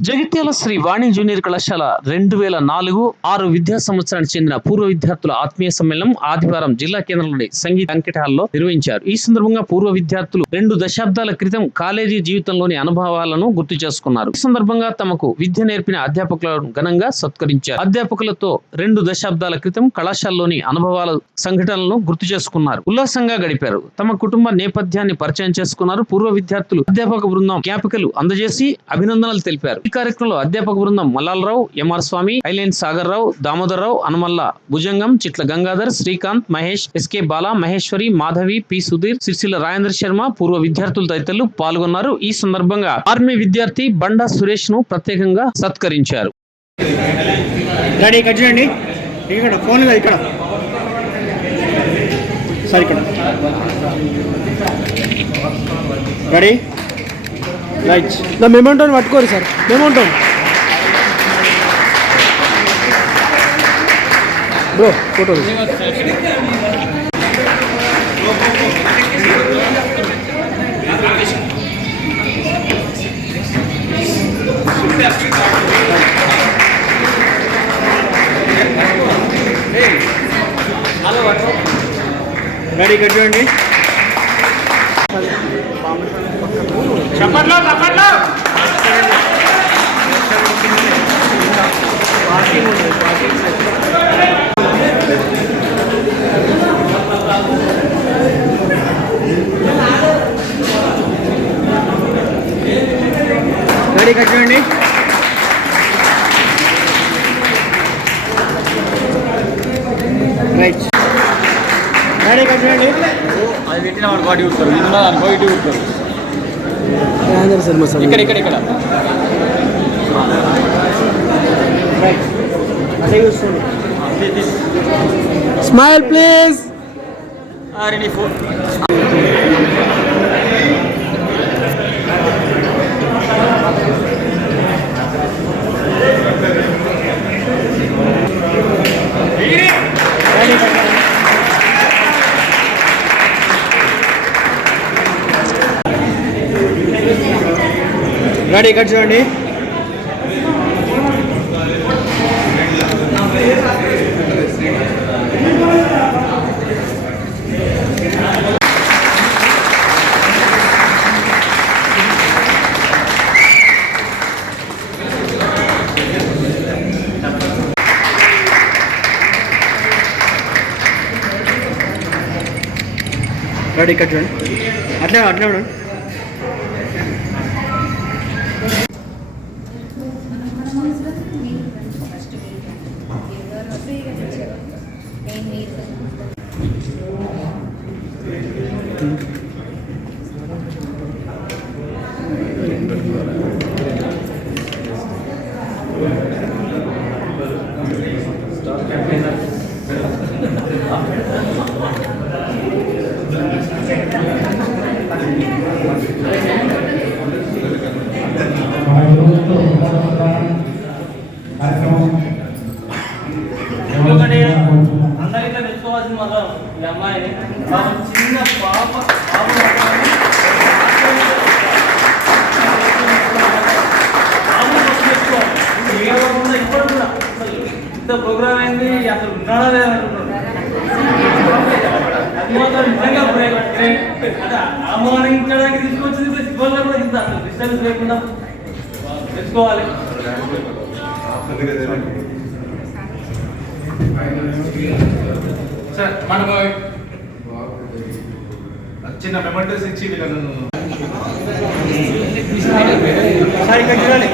జగిత్యాల శ్రీ వాణి junior కళాశాల రెండు వేల నాలుగు ఆరు విద్యా సంవత్సరానికి చెందిన పూర్వ విద్యార్థుల ఆత్మీయ సమ్మేళనం ఆదివారం జిల్లా కేంద్రంలోని సంగీత అంకిట హాల్లో నిర్వహించారు. ఈ సందర్భంగా పూర్వ విద్యార్థులు రెండు దశాబ్దాల క్రితం కాలేజీ జీవితంలోని అనుభవాలను గుర్తు చేసుకున్నారు. ఈ సందర్భంగా తమకు విద్య నేర్పిన అధ్యాపకులను ఘనంగా సత్కరించారు. అధ్యాపకులతో రెండు దశాబ్దాల క్రితం కళాశాలలోని అనుభవాల సంఘటనలను గుర్తు చేసుకున్నారు. ఉల్లాసంగా గడిపారు. తమ కుటుంబ నేపథ్యాన్ని పరిచయం చేసుకున్నారు. పూర్వ విద్యార్థులు అధ్యాపక బృందం జ్ఞాపికలు అందజేసి అభినందనలు తెలిపారు. ఈ కార్యక్రమంలో అధ్యాపక బృందం మల్లాలరావు ఎంఆర్ స్వామి ఐలైన్ సాగర్ రావు దామోదర్ రావు అనుమల్ల భుజంగం చిట్ల గంగాధర్ శ్రీకాంత్ మహేష్ ఎస్కే బాల మహేశ్వరి మాధవి పి సుధీర్ సిరిసిల్ల రాజేంద్ర శర్మ పూర్వ విద్యార్థులు తదితరులు పాల్గొన్నారు. ఈ సందర్భంగా ఆర్మీ విద్యార్థి బండా సురేష్ను ప్రత్యేకంగా సత్కరించారు. రెడీ ఇక్కడ ఫోన్ ఇక్కడ. సార్ ఇక్కడ. రైట్ నా మెమోంటోని పట్టుకోరు sir. మెమోంటోన్. Bro photo daddy cut daddy cut చేయండి రైట్ డాడీ కట్ చేయండి అది పెట్టిన వాడు ఇది ఉన్నది? అనుకో ఇటు ఇక్కడ ఇక్కడ ఇక్కడ. రైట్ అదే స్మైల్ ప్లీజ్ అరే నీ ఫోన్ రెడీ ఇక్కడ చూడండి రెడీ ఇక్కడ చూడండి అట్లే అట్లే ఉండండి. speak. తెచ్చుకోవాల్సింది ఈ అమ్మాయిని పాపం చిన్న పాప పాప ఇప్పుడు కూడా ఇంత ప్రోగ్రామ్ అయింది అసలు ఉన్నాడా లేదనుకుంటున్నాను అది మాత్రం నిజంగా అంటే తీసుకొచ్చింది ఇవ్వాలి కూడా ఇంత అసలు డిస్టెన్స్ లేకుండా తెచ్చుకోవాలి సార్ మనము చిన్న మెమెంటోస్ ఇచ్చి వీళ్ళను సార్ ఇక్కడ చూడాలి